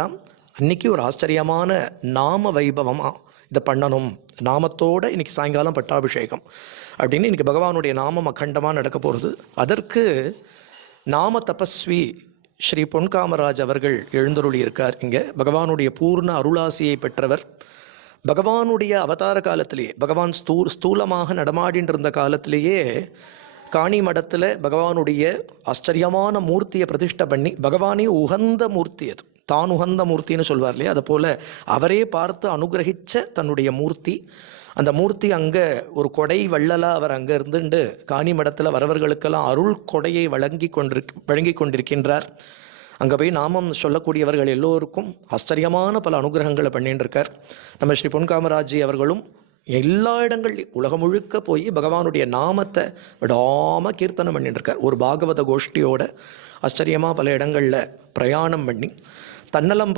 தான் அன்னைக்கு ஒரு ஆச்சரியமான நாம வைபவமாக இதை பண்ணணும். நாமத்தோடு இன்றைக்கி சாயங்காலம் பட்டாபிஷேகம் அப்படின்னு இன்றைக்கி பகவானுடைய நாமம் அகண்டமாக நடக்க போகிறது. அதற்கு நாம தபஸ்வி ஸ்ரீ பொன்காமராஜ் அவர்கள் எழுந்தருளி இருக்கார். இங்கே பகவானுடைய பூர்ண அருளாசியை பெற்றவர். பகவானுடைய அவதார காலத்திலேயே பகவான் ஸ்தூலமாக நடமாடின்னு இருந்த காலத்திலேயே காணி மடத்தில் பகவானுடைய ஆச்சரியமான மூர்த்தியை பிரதிஷ்டை பண்ணி, பகவானே உகந்த மூர்த்தி, அது தான் உகந்த மூர்த்தின்னு சொல்வார் இல்லையா, அதை போல் அவரே பார்த்து அனுகிரகித்த தன்னுடைய மூர்த்தி. அந்த மூர்த்தி அங்கே ஒரு கொடை வள்ளலாக அவர் அங்கே இருந்துட்டு காணி மடத்தில் வரவர்களுக்கெல்லாம் அருள் கொடையை வழங்கி கொண்டிருக்கின்றார். அங்கே போய் நாமம் சொல்லக்கூடியவர்கள் எல்லோருக்கும் ஆச்சரியமான பல அனுகிரகங்களை பண்ணிட்டு இருக்கார். நம்ம ஸ்ரீ பொன்காமராஜி அவர்களும் எல்லா இடங்கள்லையும் உலகம் முழுக்க போய் பகவானுடைய நாமத்தை விடாமல் கீர்த்தனம் பண்ணிட்டு இருக்கார். ஒரு பாகவத கோஷ்டியோட ஆச்சரியமாக பல இடங்களில் பிரயாணம் பண்ணி தன்னலம்